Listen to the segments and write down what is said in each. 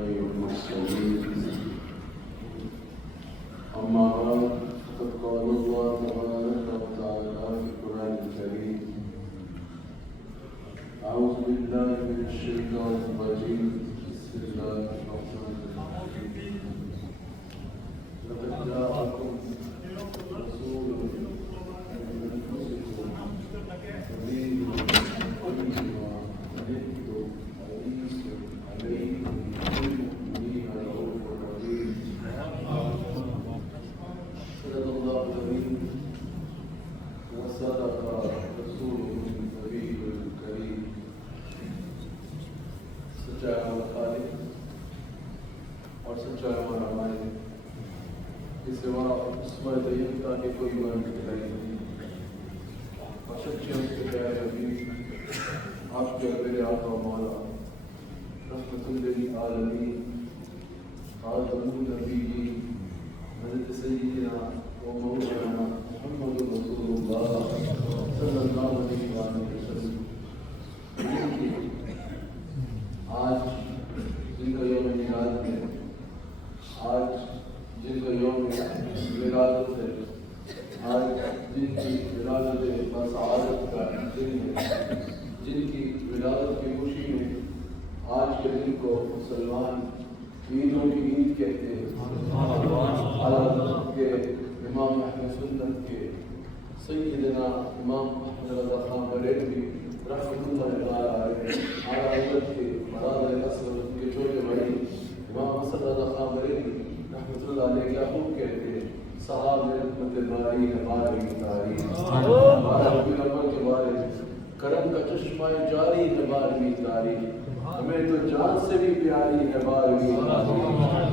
والمرسلين أما بعد فقد قال الله تبارك وتعالى في القرآن الكريم أعوذ بالله من الشيطان الرجيم بسم الله الرحمن الرحيم لقد جاءكم رسول من أنفسكم عزيز عليه حريص عليكم بالمؤمنين رؤوف رحيم صدق الله العظيم وصدق رسوله النبي الكريم سچا ہمارا خالق اور سچا ہمارا مالک اس سوا اسماء طیبہ کے کوئی معنی نہیں اور سچے اس کے پیارے حبیب آپ کے میرے آقا و مولا رحمت للعالمین خاتم النبیین حضرت سیدنا و مولانا محمد رسول اللہ صلی اللہ علیہ وسلم آج جن کا یوم میلاد ہے، آج جن کا یوم ولادت ہے، آج جن کی ولادت بسعادت کا دن ہے، جن کی ولادت کی خوشی میں آج کے دن کو مسلمان عیدوں کی عید کہتے ہیں۔ حضرت کے امام اہل سنت کے سیدنا امام احمد رضا خان بریلوی رحمۃ اللہ علیہ حضرت کے برادر اصغر کے چھوٹے بھائی امام حسن رضا خان بریلوی رحمۃ اللہ علیہ کیا خوب کہتے ہیں، صحاب رحمت باری ہے بارہویں تاریخ، 12 ربیع الاول کے بارے میں کرم کا چشمہ جاری ہے 12ویں تاریخ، ہمیں تو جان سے بھی پیاری ہے 12ویں تاریخ،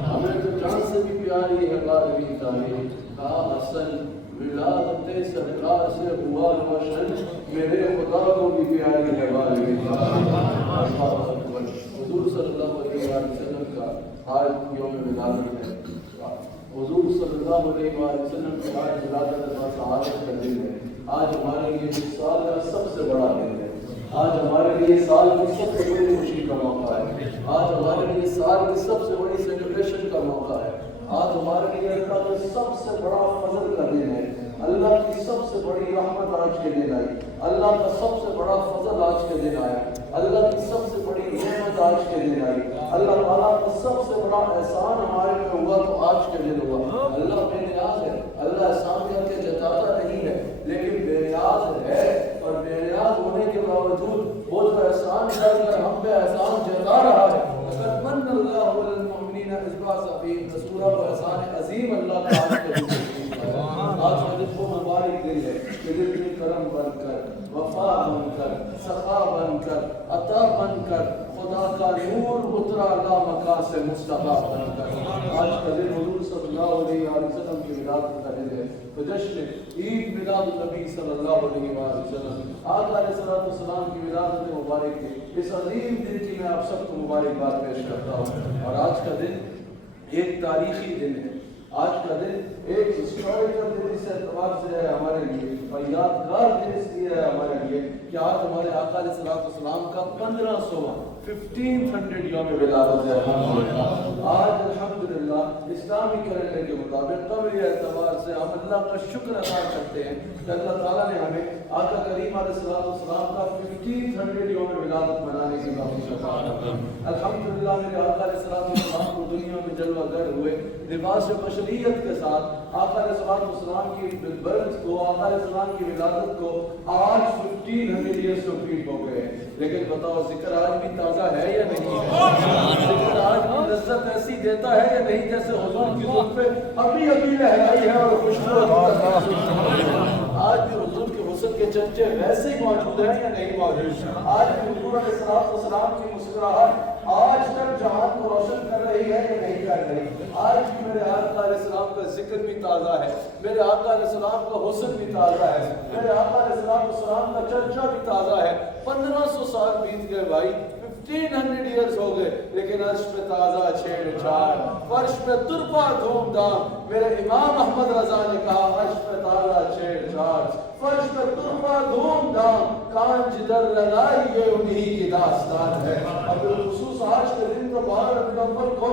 ہمیں تو جان سے بھی پیاری ہے 12ویں تاریخ، کہا حسن ولادت سرکار سے ہوا روشن، میرے خدا کو بھی پیاری ہے 12ویں تاریخ۔ حضور صلی اللہ علیہ وسلم کا آج یوم ولادت ہے، حضور صلی اللہ علیہ وسلم کی آج ولادت کا سعادت کا دن ہے، آج ہمارے لیے اس سال کا سب سے بڑا دن ہے، آج ہمارے لیے سال کی سب سے بڑی خوشی کا موقع ہے، آج ہمارے لیے سال کی سب سے بڑی سیلیبریشن کا موقع ہے، آج ہمارے لیے اللہ کا سب سے بڑا فضل کا دن ہے، اللہ کی سب سے بڑی رحمت آج کے دن آئی، اللہ کا سب سے بڑا فضل آج کے دن آیا، اللہ کی سب سے بڑی نعمت آج کے دن آئی، اللہ تعالیٰ کا سب سے بڑا احسان ہمارے پہ ہوا تو آج کے دن ہوا۔ اللہ بے نیاز ہے، اللہ احسان کر کے جتاتا نہیں ہے، لیکن بے نیاز ہے، اور بے نیاز ہونے کے باوجود وہ جو احسان کر کر ہم پہ احسان جتا رہا ہے، اگر من اللہ للمؤمنین اذ بعث فیہم رسولا، وہ احسان عظیم اللہ کا آج کے دن آج کا دن وہ مبارک دن ہے کہ دل میں کرم بن کر، وفا بن کر، سخا بن کر، عطا بن کر، خدا کا نور اترا لامکا سے مصطفیٰ بن کر، آج کا دن حضور صلی اللہ علیہ وسلم کی ولادت کا دن ہے، تو جشن عید میلاد النبی صلی اللہ علیہ وسلم، آقا علیہ السلام کی ولادت مبارک ہے، اس عظیم دن کی میں آپ سب کو مبارکباد پیش کرتا ہوں۔ اور آج کا دن ایک تاریخی دن ہے، آج کا دن ایک ہسٹوریکل دن اس اعتبار سے ہے ہمارے لیے، اور یادگار دن اس لیے ہے ہمارے لیے کہ آج ہمارے آقا علیہ السلام کا 1500 یوم ولادت ہے۔ آج الحمدللہ اسلامی کیلنڈر کے مطابق قبل اعتبار سے ہم اللہ کا شکر ادا کرتے ہیں کہ اللہ تعالیٰ نے ہمیں آقا کریم علیہ السلام کا 1500 یوم ولادت منانے کی توفیق عطا کی۔ الحمدللہ میرے آقا علیہ السلام کو دنیا میں جلوہ گر ہوئے لباس بشریت کے ساتھ، آقا علیہ السلام کی برث کو، آقا علیہ السلام کی ولادت کو آج 1500 ایئرز کمپلیٹ ہو گئے ہیں، لیکن بتاؤ ذکر آج بھی تازہ ہے یا نہیں ہے؟ ذکر آج بھی لذت ایسی دیتا ہے یا نہیں جیسے حضور کی زلفیں ابھی لہرائی ہے اور خوشبو آج بھی حضور کے حسن کے چرچے ویسے ہی موجود ہیں یا نہیں موجود؟ آج بھی حضور علیہ السلام کی مسکراہٹ آج تک جہان کو روشن کر رہی ہے یا نہیں کر رہی؟ آج بھی میرے آقا علیہ السلام کا ذکر بھی تازہ ہے، میرے آقا علیہ السلام کا حسن بھی تازہ ہے، میرے آقا علیہ السلام کا چرچا بھی تازہ ہے۔ 1500 سال بیت گئے بھائی، 1500 ایئرز ہو گئے، لیکن عرش پہ تازہ چھیڑ چھاڑ، فرش پہ ترپا دھوم دھام۔ میرے امام احمد رضا نے کہا عرش پہ تازہ چھیڑ چھاڑ، فرش پہ ترپا دھوم دھام، کان جدھر لگائی یہ انہی کی داستان ہے۔ اب بالخصوص آج کے دن کو 12 ربیع الاول کو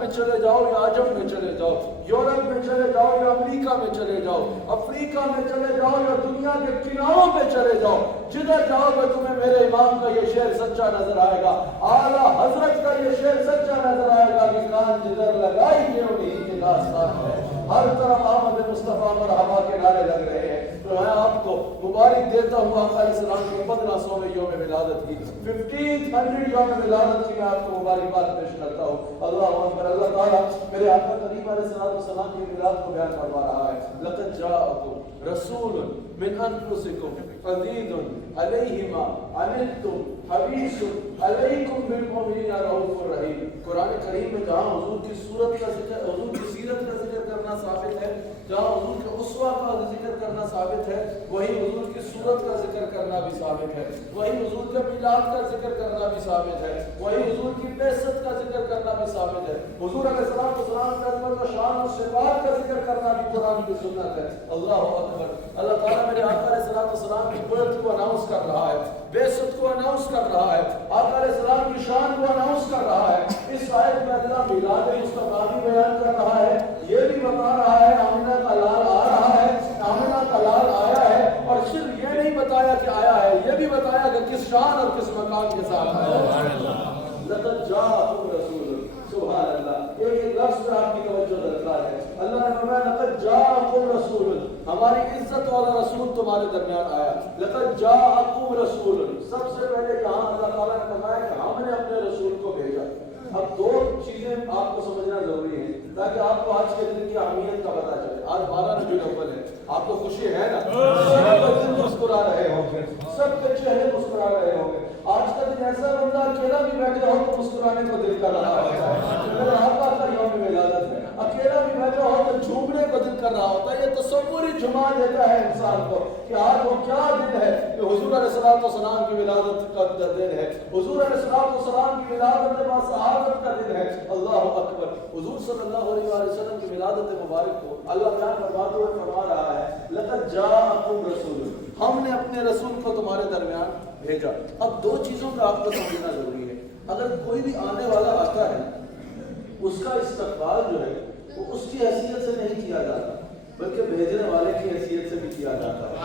عرب میں چلے جاؤ یا عجم میں چلے جاؤ، یورپ میں چلے جاؤ یا امریکہ میں چلے جاؤ، افریقہ میں چلے جاؤ یا دنیا کے کناروں پہ چلے جاؤ، جدھر جاؤ گے تمہیں میرے امام کا یہ شعر سچا نظر آئے گا، اعلیٰ حضرت کا یہ شعر سچا نظر آئے گا کہ کان جدھر لگائی گے انہیں کے داستان ہے، ہر طرف آمد مصطفیٰ مرحبا کے نعرے لگ رہے ہیں۔ تو میں آپ کو مبارک دیتا ہوں آقا علیہ السلام کی 1500 یوم ولادت کی، 1500 یوم ولادت کی میں آپ کو مبارکباد پیش کرتا ہوں۔ اللہ اکبر، اللہ تعالیٰ میرے آقا کریم علیہ السلام کی میلاد کو بیان فرما رہا ہے، لقد جاءکم رسول من انفسکم عزیز علیہ ما عنتم حریص علیکم بالمؤمنین رؤوف رحیم۔ قرآن کریم میں جہاں حضور کی صورت کا ذکر، حضور کی سیرت کا ذکر کرنا ثابت ہے، جہاں حضور کے اسوہ کا ذکر کرنا ثابت ہے، وہی حضور کی صورت کا ذکر کرنا بھی ثابت ہے، وہی حضور کے میلاد کا ذکر کرنا بھی ثابت ہے، وہی حضور کی بعثت کا ذکر کرنا بھی ثابت ہے، حضور علیہ السلام کے عظمت و شان و صفات کا ذکر کرنا بھی قرآن کی سنت ہے۔ اللہ اکبر، اللہ تعالیٰ میرے آقا علیہ السلام کی قدرت کو اناؤنس کر رہا ہے، بعثت کو اناؤنس کر رہا ہے، آقا علیہ السلام کی شان کو اناؤنس کر رہا ہے۔ اس آیت میں اللہ میلاد مصطفیٰ بھی بیان کر رہا ہے، یہ بھی بتا رہا ہے آمنہ کا لال آ رہا ہے، آمنہ کا لال آیا ہے، اور صرف یہ نہیں بتایا کہ آیا ہے، یہ بھی بتایا کہ کس شان اور کس مقام کے ساتھ آیا ہے۔ لقد جاءکم رسول، سبحان اللہ، ایک لفظ میں آپ کی توجہ درکار ہے۔ اللہ نے فرمایا لقد جاءکم رسول، ہماری عزت والا رسول تمہارے درمیان آیا۔ لقد جاءکم رسول، سب سے پہلے جہاں اللہ تعالیٰ نے فرمایا کہ ہم نے اپنے رسول کو بھیجا۔ اب دو چیزیں آپ کو سمجھنا ضروری ہے تاکہ آپ کو آج کے دن کی اہمیت کا پتہ چلے۔ آج 12 ربیع الاول ہے، آپ کو خوشی ہے نا؟ سب کے دن مسکرا رہے ہوں گے، سب کے چہرے مسکرا رہے ہوں گے۔ آج کا دن ایسا بندہ اکیلا بھی بیٹھے ہو تو مسکرانے کو دل کر رہا ہوتا ہے، میرے آقا کا یوم ولادت ہے، اکیلا بھی بیٹھا ہو تو جھومنے کو دل کر رہا ہوتا ہے۔ یہ تصور ہی جھما دیتا ہے انسان کو کہ آج وہ کیا دن ہے کہ حضور علیہ السلام کی ولادت کا دن ہے، حضور علیہ السلام کی ولادت سعادت کا دن ہے۔ اللہ اکبر، حضور صلی اللہ علیہ وسلم کی ولادت مبارک کو اللہ بیان فرماتے ہوئے فرما رہا ہے لقد جاءکم رسول، ہم نے اپنے رسول کو تمہارے درمیان بھیجا۔ اب دو چیزوں کا آپ کو سمجھنا ضروری ہے، اگر کوئی بھی آنے والا آتا ہے اس کا استقبال جو ہے وہ اس کی حیثیت سے نہیں کیا جاتا بلکہ بھیجنے والے کی حیثیت سے بھی کیا جاتا ہے۔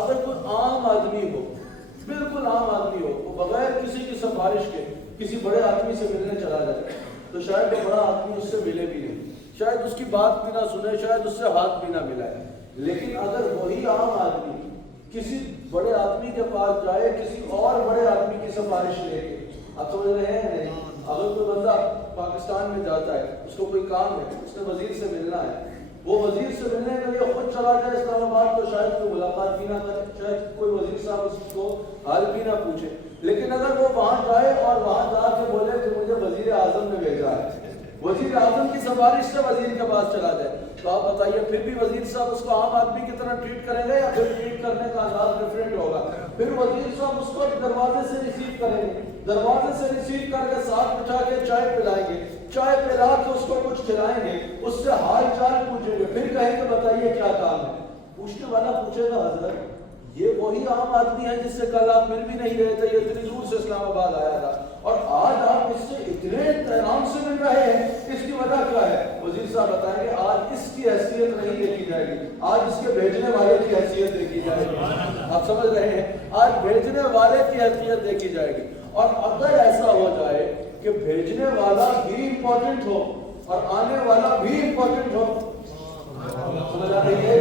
اگر کوئی عام آدمی ہو، بالکل عام آدمی ہو، وہ بغیر کسی کی سفارش کے کسی بڑے آدمی سے ملنے چلا جائے تو شاید وہ بڑا آدمی اس سے ملے بھی نہیں، شاید اس کی بات بھی نہ سنے، شاید اس سے ہاتھ بھی نہ ملائے۔ لیکن اگر وہی عام آدمی کسی بڑے آدمی کے پاس جائے کسی اور بڑے آدمی کی سفارش لے کے، آپ سمجھ رہے ہیں نہیں؟ اگر کوئی بندہ پاکستان میں جاتا ہے، اس کو کوئی کام ہے، اس نے وزیر سے ملنا ہے، وہ وزیر سے ملنے کے لیے خود چلا جائے اسلام آباد تو شاید کوئی ملاقات بھی نہ کرے، شاید کوئی وزیر صاحب اس کو حال بھی نہ پوچھے۔ لیکن اگر وہ وہاں جائے اور وہاں جا کے بولے کہ مجھے وزیر اعظم نے بھیجا ہے، وزیر اعظم کی سفارش سے وزیر کے پاس چلا جائے، تو آپ بتائیے پھر بھی وزیر صاحب اس کو عام آدمی کی طرح ٹریٹ کریں گے یا پھر ٹریٹ کرنے کا انداز ڈفرینٹ ہوگا؟ پھر وزیر صاحب اس کو دروازے سے ریسیو کریں گے، دروازے سے ریسیو کر کے ساتھ بٹھا کے چائے پلائیں گے، چائے پلا کے اس کو کچھ کھلائیں گے، اس سے حال چال پوچھیں گے، پھر کہیں کہ بتائیے کیا کام ہے۔ پوچھنے والا پوچھے گا حضرت یہ وہی عام آدمی ہے جس سے کل آپ مل بھی نہیں رہے تھے، یہ اتنی دور سے اسلام آباد آیا تھا اور آج آپ اس سے اتنے احترام سے مل رہے ہیں، اس کی وجہ کیا ہے؟ وزیر صاحب بتائیں گے آج اس کی حیثیت نہیں دیکھی جائے گی، آج اس کے بھیجنے والے کی حیثیت دیکھی جائے گی۔ آپ سمجھ رہے ہیں؟ آج بھیجنے والے کی حیثیت دیکھی جائے گی۔ اور اگر ایسا ہو جائے کہ بھیجنے والا بھی امپورٹنٹ ہو اور آنے والا بھی امپورٹنٹ ہو، سمجھ آ رہی ہے؟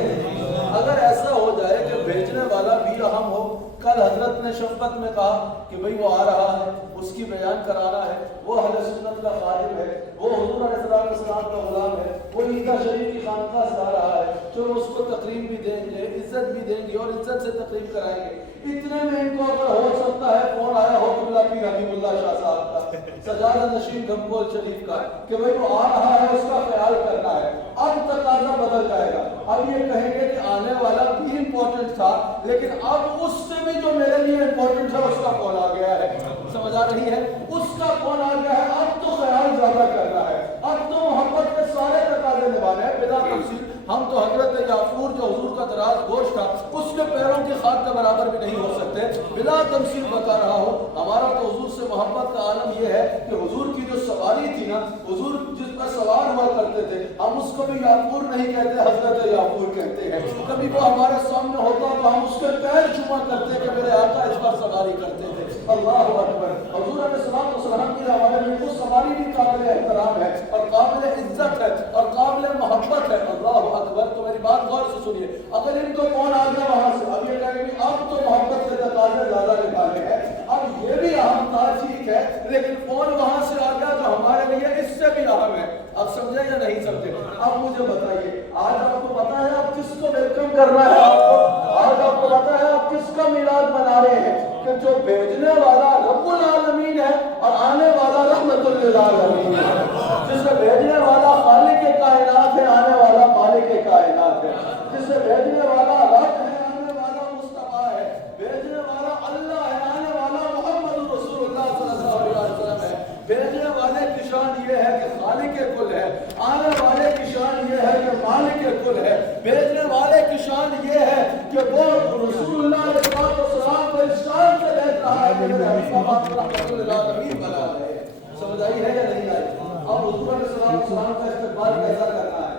اگر ایسا ہو جائے کہ بھیجنے والا بھی اہم ہو، کل حضرت نے شفقت میں کہا کہ بھئی وہ آ رہا ہے، اس کی بیان کرانا ہے، وہ اہل سنت کا خادم ہے، وہ حضور علیہ السلام کا غلام ہے، وہ عیدگاہ شریف کی خانقاہ سے آ رہا ہے، چلو اس کو تقریب بھی دیں گے، عزت بھی دیں گے اور عزت سے تقریب کرائیں گے۔ اتنے میں ان کو اگر ہو سکتا ہے فون آیا ہو قبلہ پیر حبیب اللہ شاہ صاحب کا، سجادہ نشین گھمکول شریف کا، کہ بھئی وہ آ رہا ہے اس کا خیال کرنا ہے۔ اب تقاضا بدل جائے گا، اب یہ کہیں گے کہ آنے والا بھی امپورٹنٹ تھا لیکن اب اس سے بھی جو میرے لیے امپورٹنٹ ہے اس کا کون آ گیا ہے، سمجھ آ رہی ہے؟ اس کا کون آ گیا ہے، اب تو خیال زیادہ کرنا ہے، اب تو محبت کے سارے تقاضے نبھانے ہیں بلا تفصیل۔ ہم تو حضرت یعفور جو حضور کا دراز گوشت تھا اس کے پیروں کی خاک کے برابر بھی نہیں ہو سکتے، بلا تمثیل بتا رہا ہوں۔ ہمارا تو حضور سے محبت کا عالم یہ ہے کہ حضور کی جو سواری تھی نا، حضور جس پر ہم اس کو بھی یافور نہیں کہتے، حضرت یافور کہتے ہیں۔ کبھی وہ ہمارے سامنے ہوتا تو ہم اس کے پیر چوما کرتے کہ میرے آقا اس پر سواری کرتے تھے۔ اللہ اکبر۔ حضور علیہ الصلوۃ والسلام کی ہمارے لیے وہ سواری بھی قابل احترام ہے اور قابل عزت ہے اور قابل محبت ہے۔ اللہ اکبر۔ تو میری بات غور سے سنیے، اگر ان کو کون آ گیا وہاں سے، اب یہ کہیں گے اب تو محبت سے تقاضے زیادہ نکالے ہیں، اب یہ بھی اہم تھا ٹھیک ہے، لیکن کون وہاں سے آ گیا جو ہمارے لیے اس سے بھی اہم ہے۔ اب سمجھے یا نہیں سمجھے؟ اب مجھے بتائیے، آج آپ کو پتا ہے آپ کس کو ویلکم کرنا ہے؟ آج آپ کو پتا ہے آپ کس کا میلاد منا رہے ہیں؟ کہ جو بھیجنے والا رب العالمین ہے اور آنے والا رحمت للعالمین ہے۔ جسے بھیجنے والا خالق کائنات ہے، آنے والا مالک کائنات ہے۔ جسے بھیجنے والا رب ہے، آنے والا مصطفیٰ ہے۔ بھیجنے والا اللہ ہے، آنے والا محمد رسول اللہ صلی اللہ علیہ وسلم ہے۔ بھیجنے والے کی شان یہ ہے کہ خالق کل ہے، آنے والے کی شان یہ ہے کہ مالک کل ہے۔ بھیجنے والے کی شان یہ ہے کہ وہ رسول اللہ علیہ السلام کو اس شان سے بھیج رہا ہے کہ میرے حبیب آپ رحمت للعالمین بنا رہے ہیں۔ سمجھ آئی ہے یا نہیں آئی؟ اب حضور علیہ السلام کا استقبال کیسا کرنا ہے؟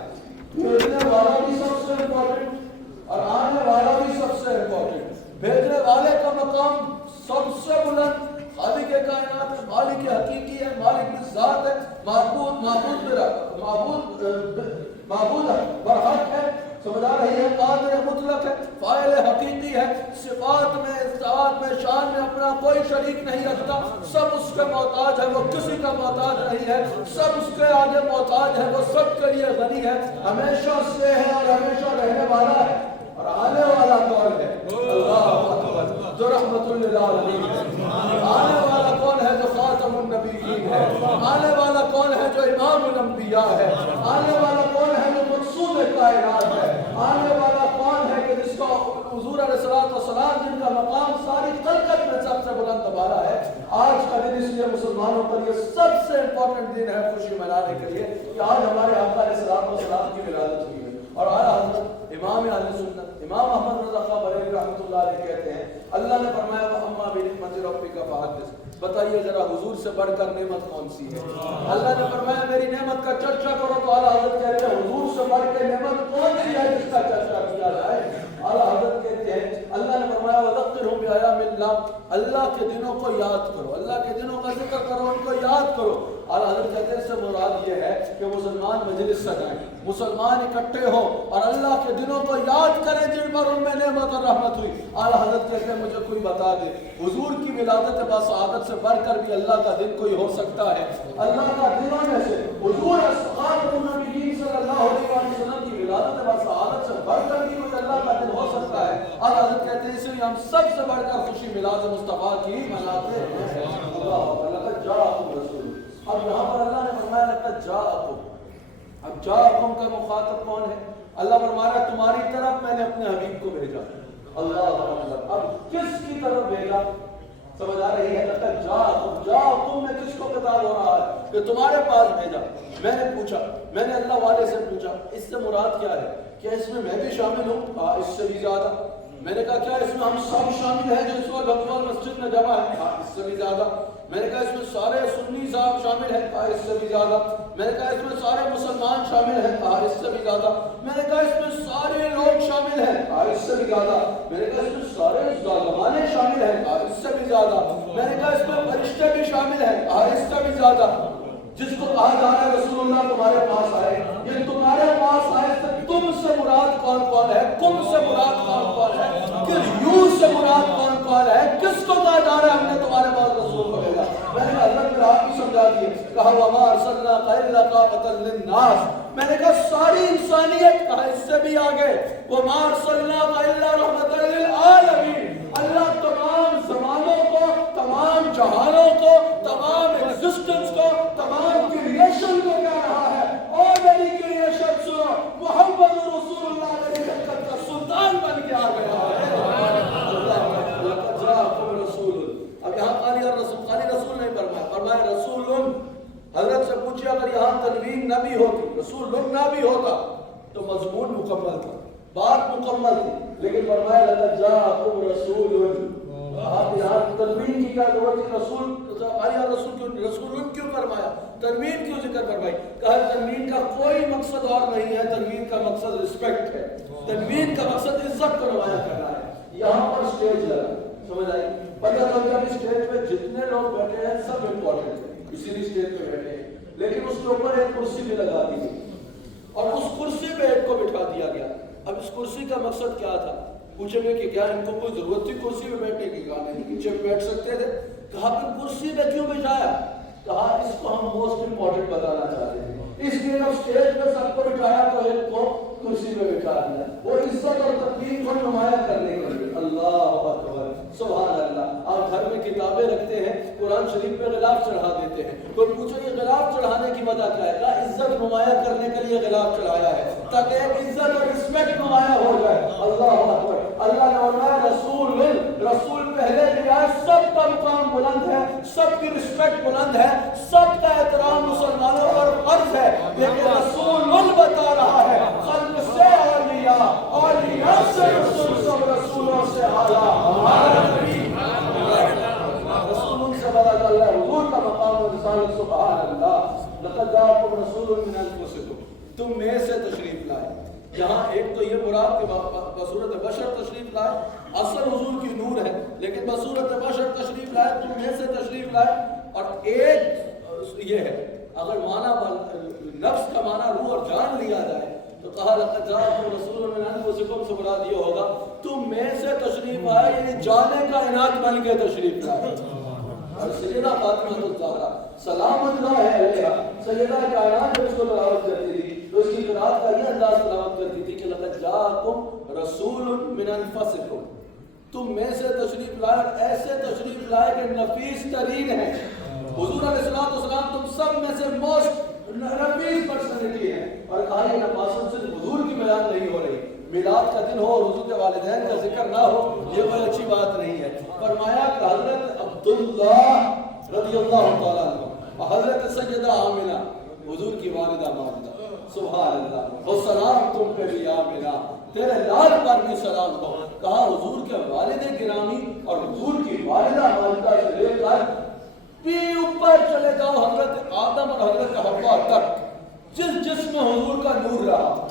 بھیجنے والا بھی سب سے امپورٹنٹ اور آنے والا بھی سب سے امپورٹنٹ۔ بھیجنے والے کا مقام سب سے بلند، خالق کائنات ہے، مالک حقیقی ہے، مالک ذات ہے، معبود برحق ہے، سمجھ آ رہی ہے، قادر مطلق ہے، فاعل حقیقی ہے، صفات میں، ذات میں، شان میں اپنا کوئی شریک نہیں رکھتا، سب اس کے محتاج ہے، وہ کسی کا محتاج نہیں ہے، سب اس کے آگے محتاج ہے، وہ سب کے لیے غنی ہے، ہمیشہ سے ہے اور ہمیشہ رہنے والا ہے، اور آنے والا کون ہے؟ اللہ اکبر، جو رحمت للعالمین ہے۔ آنے والا کون ہے؟ جو خاتم النبیین ہے۔ آنے والا کون ہے؟ جو امام الانبیاء ہے۔ آنے والا کون ہے؟ جو مقصود کائنات ہے۔ آنے والا کون ہے کہ جس کو حضور علیہ الصلوۃ والسلام جن کا مقام ساری خلقت میں سب سے بلند والا ہے۔ آج کا دن اس لیے مسلمانوں پر یہ سب سے امپورٹنٹ دن ہے خوشی منانے کے لیے کہ آج ہمارے آقا علیہ الصلوۃ والسلام کی ولادت ہوئی ہے۔ اور آیا حضرت امام اہل سنت امام احمد رضا خان بریلوی رحمۃ اللہ علیہ کہتے ہیں، اللہ نے فرمایا وَأَمَّا بِنِعْمَتِ رَبِّكَ فَحَدِّثْ۔ بتائیے ذرا حضور سے بڑھ کر نعمت کون سی ہے؟ اللہ نے فرمایا میری نعمت کا چرچا کرو، تو اعلیٰ حضرت کہتے ہیں حضور سے بڑھ کے نعمت کون سی ہے جس کا چرچا کیا جائے؟ اعلیٰ حضرت کہتے ہیں اللہ نے فرمایا وَذَكِّرْهُمْ بِأَيَامِ اللَّهِ، اللہ کے دنوں کو یاد کرو، اللہ کے دنوں کا ذکر کرو، ان کو یاد کرو۔ اعلیٰ حضرت کہتے ہیں اس سے مراد یہ ہے کہ مسلمان مجلس سجائیں، مسلمان اکٹھے ہوں اور اللہ کے دنوں کو یاد کریں جن پر ان میں نعمت اور رحمت ہوئی۔ اعلیٰ حضرت کہتے ہیں مجھے کوئی بتا دے حضور کی ولادت بسعادت سے بڑھ کر بھی اللہ کا دن کوئی ہو سکتا ہے؟ اللہ کا دنوں میں سے حضور خاتم النبیین صلی اللہ علیہ وسلم کی ولادت بسعادت سے بڑھ کر بھی کوئی اللہ کا دن ہو سکتا ہے؟ اعلیٰ حضرت کہتے ہیں اس لیے ہم سب سے بڑھ کر خوشی میلاد مصطفیٰ کی مناتے ہیں۔ اللہ لقد جاءکم رسول، اب یہاں پر اللہ نے فرمایا لقد جاءکم، اب جاءکم کا مخاطب کون ہے؟ اللہ فرمایا تمہاری طرف میں نے اپنے حبیب کو بھیجا۔ اللہ اکبر، اب کس کی طرف بھیجا؟ سمجھ آ رہی ہے؟ لقد جاءکم، جاءکم میں کس کو خطاب ہو رہا ہے؟ کہ تمہارے پاس بھیجا۔ میں نے پوچھا، میں نے اللہ والے سے پوچھا اس سے مراد کیا ہے؟ کیا اس میں بھی شامل ہوں؟ کہا اس سے بھی زیادہ۔ میں نے کہا کیا اس میں ہم سب شامل ہیں جو اس وقت لفظ مسجد میں جمع ہے؟ کہا اس سے بھی زیادہ۔ میں نے کہا اس میں سارے سنی صاحب شامل ہیں؟ کہا اس سے بھی زیادہ۔ میں نے کہا اس میں سارے مسلمان شامل ہیں؟ کہا اس سے بھی زیادہ۔ میں نے کہا اس میں سارے لوگ شامل ہیں؟ کہا اس سے بھی زیادہ۔ میں نے کہا اس میں سارے زمانے شامل ہیں؟ کہا اس سے بھی زیادہ۔ میں نے کہا اس میں فرشتے بھی شامل ہیں؟ کہا اس سے بھی زیادہ۔ جس کو کہا جا رہا ہے رسول اللہ تمہارے پاس آئے، یہ تمہارے پاس آئے تو تم سے مراد کون کون ہے؟ کم سے مراد کون کون ہے؟ کس یوں سے مراد کون کون ہے؟ کس کو کہا جا رہا ہے ہم نے تمہارے پاس رسول کو بھیجا؟ میں نے حضرت پھر آپ کی سمجھا دیے، کہا وَمَا أَرْسَلْنَاكَ إِلَّا كَافَةً لِلنَّاسِ۔ میں نے کہا ساری انسانیت، کہا اس سے بھی آگے وَمَا أَرْسَلْنَاكَ إِلَّا رَحْمَةً لِلْعَالَمِينَ۔ اللہ تمام زمانوں کو، تمام جہانوں کو، تمام ایگزسٹنس کو، تمام کریشن کو کہہ رہا ہے اور میری کریشن سنو، محمد رسول اللہ میری حقیقت کا سلطان بن کے آ گیا ہے۔ لقد جاءکم رسول، اب یہاں خالی رسول نہیں فرمایا، فرمایا رسول۔ حضرت سے پوچھے اگر یہاں تنوین نہ بھی ہوتی، رسول نہ بھی ہوتا تو مضمون مکمل تھا، بات مکمل تھی، لیکن فرمایا لقد جاءکم رسول۔ آپ یہاں تنوین کی کیا ضرورت ہے؟ رسول رسول کیوں فرمایا؟ تنوین کیوں ذکر فرمائی؟ کہا تنوین کا کوئی مقصد اور نہیں ہے، تنوین کا مقصد رسپیکٹ ہے، تنوین کا مقصد عزت کو نمایاں کرنا ہے۔ یہاں پر سٹیج لگا، سمجھ آئی؟ پتہ چل جب اسٹیج پہ جتنے لوگ بیٹھے ہیں سب امپورٹنٹ ہیں، اسی لیے اسٹیج پہ بیٹھے ہیں، لیکن اس کے اوپر ایک کرسی بھی لگا دی گئی اور اس کرسی پہ ایک کو بٹھا دیا گیا۔ اب اس کرسی کا مقصد کیا تھا؟ پوچھیں گے کہ کیا ان کو کوئی ضرورت تھی کرسی پہ بیٹھنے کی؟ کہا نہیں، نیچے بیٹھ سکتے تھے۔ کہا پھر کرسی پہ کیوں بٹھایا؟ کہا اس کو ہم موسٹ امپورٹنٹ بتانا چاہتے ہیں، اس لیے جب اسٹیج پہ سب کو بٹھایا تو ایک کو کرسی پہ بٹھا دیا، وہ عزت اور تقدیر کو نمایاں کرنے کے لیے۔ اللہ اکبر، سبحان اللہ۔ آپ گھر میں کتابیں رکھتے ہیں، قرآن شریف پہ غلاف چڑھا دیتے ہیں، کوئی پوچھو یہ غلاف چڑھانے کی وجہ کیا ہے؟ کہا عزت نمایاں کرنے کے لیے غلاف چڑھایا ہے تاکہ ایک عزت اور رسپیکٹ نمایاں ہو جائے۔ اللہ اکبر۔ اللہ نے فرمایا رسول پہلے بھی آئے، سب کا مقام بلند ہے، سب کی رسپیکٹ بلند ہے، سب کا احترام مسلمانوں پر فرض ہے، لیکن رسول بتا رہا ہے خلق سے اولیاء، اولیاء سے رسول، سب رسولوں سے اعلیٰ ہمارا نبی۔ رسول سے بڑا اللہ، حضور کا مقام و رسالت، سبحان اللہ۔ لقد جاءکم رسول من انفسکم، تم میں سے تشریف لائے۔ یہاں ایک تو یہ مراد کہ بصورت بشر تشریف لائے، اصل حضور کی نور ہے، لیکن بصورت بشر تشریف لائے، تم میں سے تشریف لائے۔ اور ایک یہ ہے، اگر معنی نفس کا معنی روح اور جان لیا جائے تو کہا لقد جاءکم رسول من انفسکم سے مراد یہ ہوگا تم میں سے تشریف آئے، یعنی جانے کائنات بن کے تشریف لائے۔ اور سیدہ فاطمہ الزہرا سلام اللہ علیہا، سیدہ کائنات جب اس کو تلاوت کرتی تھی تو اس کی قرات کا یہ انداز تلاوت کرتی تھی کہ لقد جاءکم رسول من انفسکم، تم میں سے تشریف لائے، ایسے تشریف لائے کہ نفیس ترین ہے۔ حضور علیہ السلام تم سب میں سے موسٹ نفیس پرسنالٹی ہے۔ اور کہا یہ نفاست صرف حضور کی بیان نہیں ہو رہی، میلاد کا دن ہو اور حضور کے والدین کا ذکر نہ ہو، یہ کوئی اچھی بات نہیں ہے۔ فرمایا کہ حضرت عبداللہ رضی اللہ تعالیٰ عنہ اور حضرت سیدہ آمنہ حضور کی والدہ ماجدہ، سبحان اللہ، اور سلام تم پہ بھی آمنہ، تیرے لال پر بھی سلام ہو۔ کہا حضور کے والد گرامی اور حضور کی والدہ ماجدہ سے لے کر بھی اوپر چلے جاؤ حضرت آدم اور حضرت حوا تک، جس میں حضور کا نور رہا،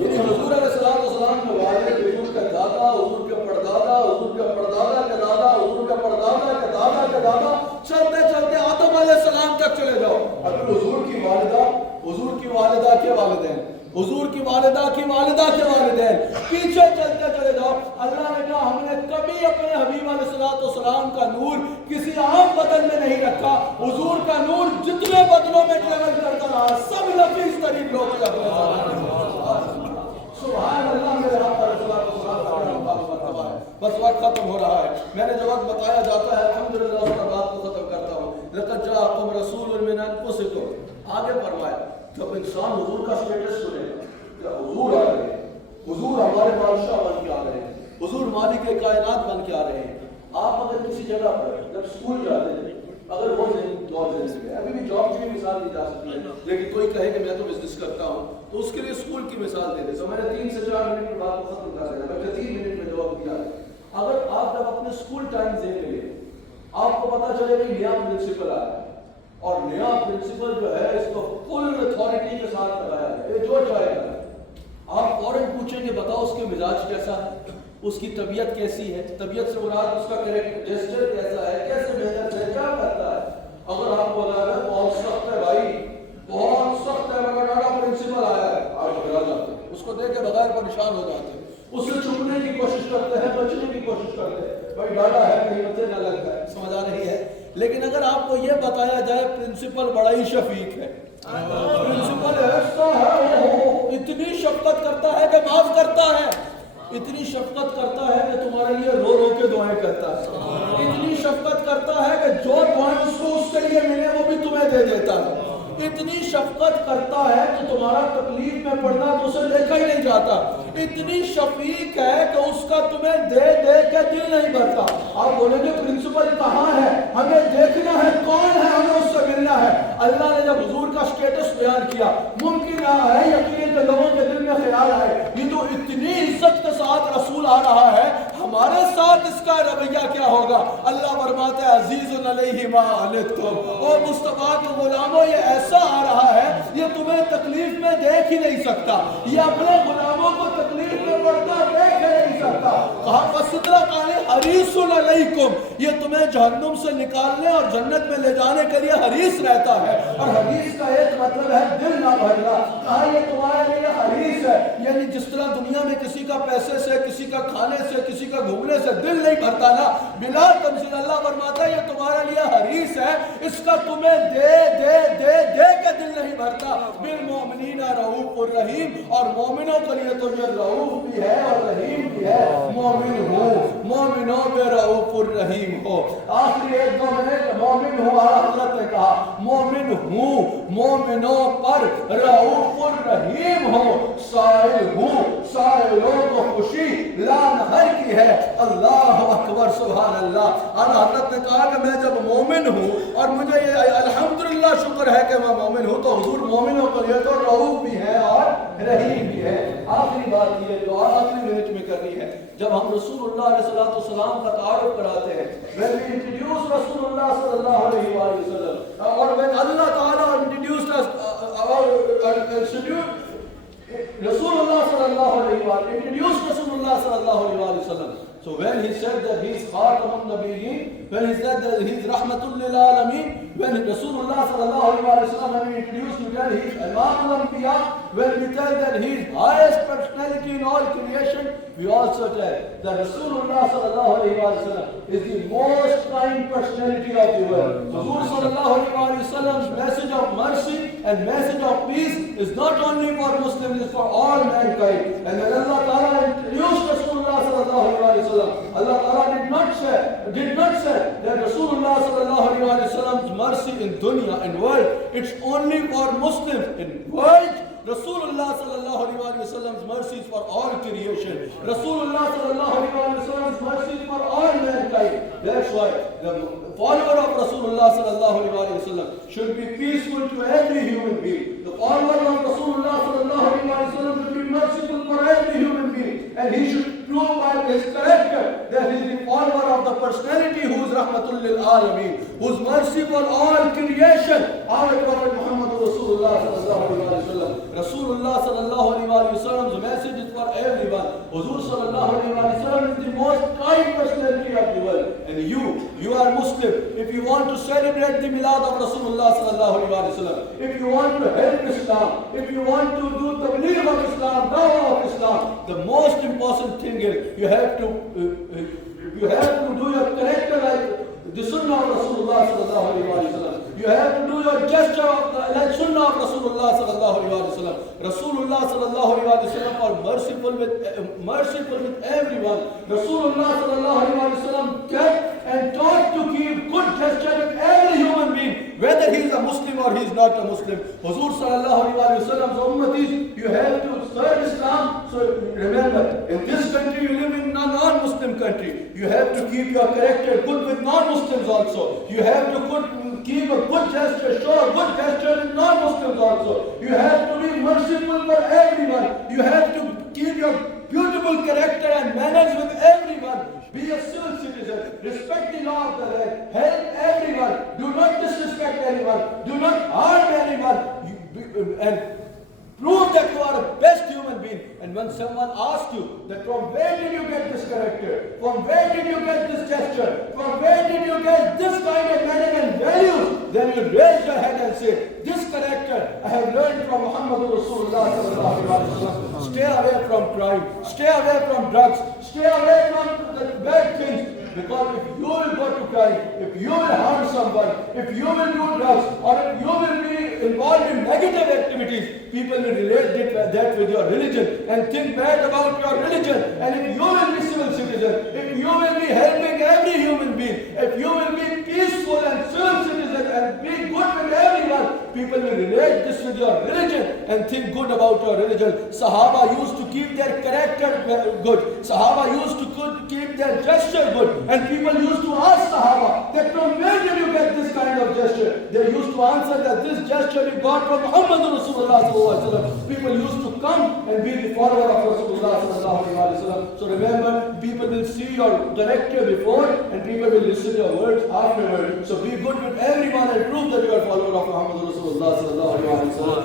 یعنی حضور علیہ السلام کے والد، حضور کے دادا، حضور کے پردادا، حضور کے پردادا کے دادا، حضور کے پردادا کے دادا کے دادا، چلتے چلتے آدم علیہ السلام تک چلے جاؤ۔ ابھی حضور کی والدہ، حضور کی والدہ کے والدین، حضور کی والدہ کی والدہ کے والدین، پیچھے چلتے چلے جاؤ۔ اللہ نے کہا ہم نے کبھی اپنے حبیب علیہ السلام کا نور کسی عام بدن میں نہیں رکھا، حضور کا نور جتنے بدنوں میں ٹریول کرتا رہا، سب نفیس ترین لوگ تھے اپنے زمانے میں۔ سبحان اللہ، میرے آپ کا رسول اللہ، بس وقت ختم ہو رہا ہے۔ میں نے جو وقت بتایا جاتا ہے الحمدللہ اس کا بات کو ختم کرتا ہوں۔ لقد جاءکم رسول من انفسکم، آگے فرمایا جب انسان حضور کا سٹیٹس سنے گا کہ حضور آ رہے ہیں، حضور ہمارے بادشاہ بن کے آ رہے ہیں، حضور مالک کائنات بن کے آ رہے ہیں۔ آپ اگر کسی جگہ پر جب اسکول جاتے ہیں، اگر وہ دور سے ابھی بھی جاب کی مثال دی جا سکتی ہے، لیکن کوئی کہے کہ میں تو بزنس کرتا ہوں تو اس کے لیے اسکول کی مثال دے دے تو میں نے 3 سے 4 منٹ میں بات کو ختم کر دیا، میں 3 منٹ میں جواب دیا ہے۔ اگر آپ جب اپنے اسکول ٹائم دیکھ لیں گے آپ کو پتا چلے کہ نیا پرنسپل آیا ہے اور نیا پرنسپل جو ہے اس کو فل اتھارٹی کے ساتھ لگایا ہے، یہ جو چاہے گا۔ آپ فوراً پوچھیں گے بتاؤ اس کے مزاج کیسا ہے، اس کی طبیعت کیسی ہے، طبیعت سے مراد اس کا جیسچر کیسا ہے، کیسے محنت ہے، کیا کرتا ہے۔ اگر آپ کو لگا ہے بہت سخت ہے بھائی، بہت سخت ہے، مگر ڈاٹا پرنسپل آیا ہے، آپ گھبرا جاتے ہیں، اس کو دیکھ کے بغیر پریشان ہو جاتے ہیں، اس سے چھپنے کی کوشش کرتے ہیں، بچنے کی کوشش کرتے ہیں، بھائی ڈاٹا ہے کہیں بچے نہ لگتا ہے، سمجھ آ رہی ہے۔ لیکن اگر آپ کو یہ بتایا جائے پرنسپل بڑا ہی شفیق ہے، پرنسپل ایسا ہے، اتنی شفقت کرتا ہے کہ معاف کرتا ہے، اتنی شفقت کرتا ہے کہ تمہارے لیے رو رو کے دعائیں کرتا ہے، اتنی شفقت کرتا ہے کہ جو دعائیں اس کو اس کے لیے ملے وہ بھی تمہیں دے دیتا ہے، اتنی شفقت کرتا ہے کہ تمہارا تکلیف میں پڑنا تو اسے دیکھا ہی نہیں جاتا، اتنی شفیق ہے کہ اس کا تمہیں دے دے کے دل نہیں بھرتا۔ آپ بولیں گے پرنسپل کہاں ہے، ہمیں دیکھنا ہے کون ہے، ہمیں اس سے ملنا ہے۔ اللہ نے جب حضور کا سٹیٹس بیان کیا، ممکن ہے یقین کہ لوگوں کے دل میں خیال آئے یہ تو اتنی عزت کے ساتھ رسول آ رہا ہے، ہمارے ساتھ اس کا رویہ کیا ہوگا؟ اللہ فرماتا ہے عزیز علیہ ما عنتم، اور مصطفیٰ کے غلاموں یہ ایسا آ رہا ہے یہ تمہیں تکلیف میں دیکھ ہی نہیں سکتا، یہ اپنے غلاموں کو تکلیف میں پڑتا دیکھ ہی نہیں سکتا۔ کہا فسترہ کہا حریص علیکم، یہ تمہیں جہنم سے نکالنے اور جنت میں لے جانے کے لیے حریص رہتا ہے، اور حریص کا ایک مطلب ہے دل نہ بھرنا۔ کہا یہ تمہارے لیے حریص ہے، یعنی جس طرح دنیا میں کسی کا پیسے سے، کسی کا کھانے سے، کسی کا گھومنے سے دل نہیں بھرتا نا، بلا تمثیل اللہ فرماتا ہے یہ تمہارے لیے حریص ہے، اس کا تمہیں دے دے دے دے کے دل نہیں بھرتا۔ بالمؤمنین رؤوف الرحیم، اور مومنوں کے لیے تو یہ رؤوف بھی ہے اور رحیم بھی ہے۔ مومن ہوں، مومنوں پہ رؤوف الرحیم ہو۔ آخری ایک دو منٹ مومن ہوں، حضرت نے کہا مومن ہوں، مومنوں پر رؤوف الرحیم ہو، سائل ہوں، سائلوں کو خوشی لانہر کی ہے۔ اللہ اکبر سبحان اللہ۔ اور حضرت نے کہا کہ میں جب مومن ہوں اور مجھے یہ الحمدللہ شکر ہے کہ میں مومن ہوں، تو حضور مومنوں کے لیے تو رؤوف بھی ہے اور رحیم بھی ہے۔ آخری بات یہ جو آخری منٹ میں کرنی ہے، جب ہم رسول اللہ علیہ السلام کا تعارف کراتے ہیں، when we introduce رسول اللہ صلی اللہ علیہ وآلہ وسلم، اور when اللہ تعالیٰ introduced us رسول اللہ صلی اللہ علیہ وآلہ introduced رسول اللہ صلی اللہ علیہ وآلہ وسلم. So when he said that he is Khatam al-Nabiyyin, when he said that he is Rahmatul lil Alameen, when Rasulullah sallallahu alaihi wasallam, when we introduced to that he is Imam al-Anbiya, when we tell that he is highest personality in all creation, we also tell that Rasulullah sallallahu alaihi wasallam is the most kind personality of the world. Rasul sallallahu alaihi wasallam's message of mercy and message of peace is not only for Muslims, it is for all mankind. And when Allah Ta'ala introduced Rasulullah sallallahu alaihi wasallam, Allah Ta'ala did not say that Rasulullah sallallahu alaihi wasallam's mercy in dunya and world, it's only for Muslims. In world, Rasulullah sallallahu alaihi wasallam's mercy is for all creation. Rasulullah sallallahu alaihi wasallam's mercy is for all mankind. That's why the follower of Rasulullah sallallahu alaihi wasallam should be peaceful to every human being. The follower of Rasulullah sallallahu alaihi wasallam should be merciful for every human being, and he should prove by his character that he is the follower of the personality who is Rahmatul lil Alameen, who is mercy for all creation. Our Prophet Muhammad Rasulullah sallallahu alaihi wasallam. Rasulullah sallallahu alaihi wasallam's message is for everyone. Huzur sallallahu alaihi wasallam is the most kind personality of the world. And you are Muslim. If you want to celebrate the Milad of Rasulullah sallallahu alaihi wasallam, if you want to help Islam, if you want to do tabligh of Islam, dawah of Islam, the most important thing is you have to do your character like the Sunnah of Rasulullah sallallahu alaihi wasallam. You have to do your gesture like Sunnah of Rasulullah sallallahu alaihi wasallam. Rasulullah sallallahu alaihi wasallam are merciful with everyone. Rasulullah sallallahu alaihi wasallam kept and taught to keep good gesture with every human being, whether he is a Muslim or he is not a Muslim. Huzur sallallahu alaihi wasallam's ummatis, you have to serve Islam. So remember, in this country you live in a non-Muslim country. You have to keep your character good with non-Muslims also. You have to keep a good gesture, show a good gesture with non-Muslims also. You have to be merciful for everyone. You have to keep your beautiful character and manners with everyone. Be a civil citizen. Respect the law of the land. Help everyone. Do not disrespect anyone. Do not harm anyone. And prove that you are the best human being. And when someone asks you that from where did you get this character? From where did you get this gesture? From where did you get this kind of manner and values? Then you raise your head and say, this character I have learned from Muhammad Rasulullah sallallahu alaihi wasallam. Stay away from crime. Stay away from drugs. Stay away from the bad things. Because if you will go to crime, if you will harm someone, if you will do drugs, or if you will be involved in negative activities, people will relate that with your religion and think bad about your religion. And if you will be civil citizen, if you will be helping every human being, if you will be peaceful and civil citizen and be good with everyone, people will relate this with your religion and think good about your religion. Sahaba used to keep their character good. Sahaba used to keep their gesture good. And people used to ask Sahaba that from where did you get this kind of gesture? They used to answer that this gesture we got from Muhammad Rasulullah sallallahu alaihi wasallam. People used to come and be the follower of Rasulullah sallallahu alaihi wasallam. So remember, people will see your character before and people will listen to your words afterward. So be good with everyone and prove that you are a follower of Muhammad Rasulullah sallallahu alaihi wasallam.